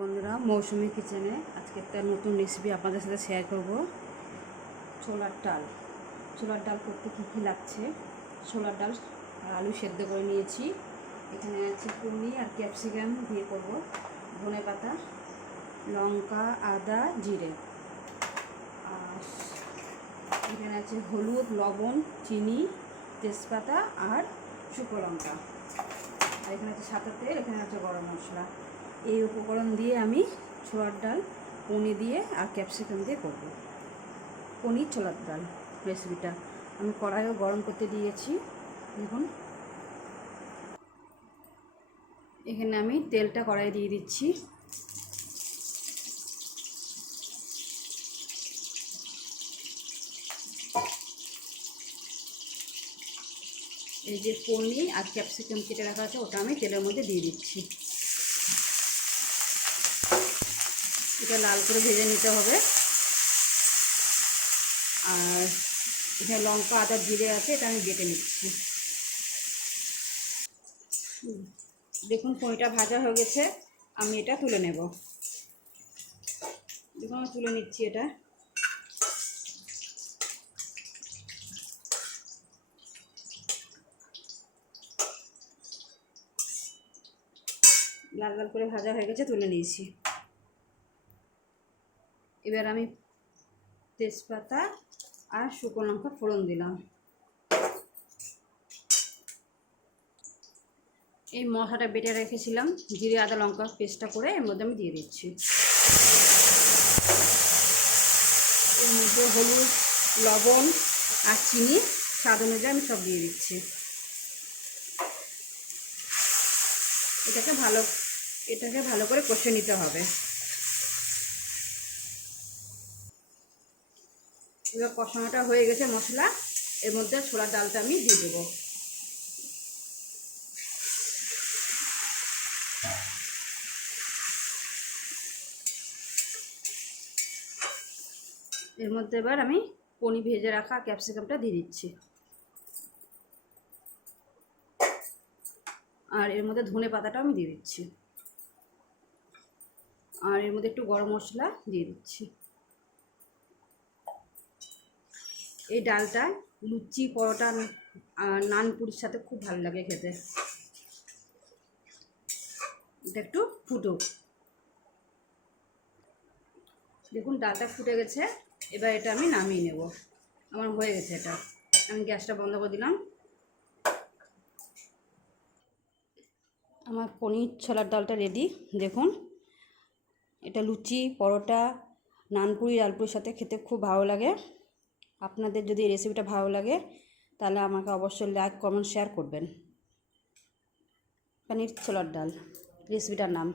বন্ধুরা, মৌসুমি কিচেনে আজকে একটা নতুন রেসিপি আপনাদের সাথে শেয়ার করব। ছোলার ডাল করতে কী কী লাগছে। ছোলার ডাল আর আলু সেদ্ধ করে নিয়েছি। এখানে আছে পনির আর ক্যাপসিকাম দিয়ে করব, ধনেপাতা, লঙ্কা, আদা, জিরে। আর এখানে আছে হলুদ, লবণ, চিনি, তেজপাতা আর শুকনো লঙ্কা। আর এখানে আছে সাদা তেল, এখানে আছে গরম মশলা। এই উপকরণ দিয়ে আমি ছোলার ডাল পনির দিয়ে আর ক্যাপসিকাম দিয়ে করব। পনির ছোলার ডাল রেসিপিটা আমি কড়াইও গরম করতে দিয়েছি। দেখুন, এখানে আমি তেলটা কড়াইয়ে দিয়ে দিচ্ছি। এই যে পনির আর ক্যাপসিকাম কেটে রাখা আছে, ওটা আমি তেলের মধ্যে দিয়ে দিচ্ছি। এটা লাল করে ভেজে নিতে হবে। আর এখানে লঙ্কা, আদা, জিরে আছে, এটা আমি বেটে নিচ্ছি। দেখুন, পনিরটা ভাজা হয়ে গেছে, আমি এটা তুলে নেব। দেখুন, আমি তুলে নিচ্ছি এটা। লাল লাল করে ভাজা হয়ে গেছে, তুলে নিয়েছি। এবার আমি তেজপাতা আর শুকনো লঙ্কা ফোড়ন দিলাম। এই মশলাটা বেটে রেখেছিলাম, জিরে আদা লঙ্কা পেস্টটা করে এর মধ্যে আমি দিয়ে দিচ্ছি। এর মধ্যে হলুদ, লবণ আর চিনি স্বাদ অনুযায়ী আমি সব দিয়ে দিচ্ছি। এটাকে ভালো করে কষে নিতে হবে। এবার কষানোটা হয়ে গেছে মশলা, এর মধ্যে ছোলার ডালটা আমি দিয়ে দেবো। এর মধ্যে এবার আমি পনির ভেজে রাখা ক্যাপসিকামটা দিয়ে দিচ্ছি। আর এর মধ্যে ধনে পাতাটা আমি দিয়ে দিচ্ছি। আর এর মধ্যে একটু গরম মশলা দিয়ে দিচ্ছি। এই ডালটা লুচি, পরোটা আর নান পুরির সাথে খুব ভালো লাগে খেতে। এটা একটু ফুটুক। দেখুন, ডালটা ফুটে গেছে, এবার এটা আমি নামিয়ে নেব। আমার হয়ে গেছে এটা। আমি গ্যাসটা বন্ধ করে দিলাম। আমার পনির ছোলার ডালটা রেডি। দেখুন, এটা লুচি, পরোটা, নানপুরি, ডালপুরির সাথে খেতে খুব ভালো লাগে। আপনাদের যদি এই রেসিপিটা ভালো লাগে তাহলে আমাকে অবশ্যই লাইক, কমেন্ট, শেয়ার করবেন। পনির ছোলার ডাল রেসিপিটার নাম।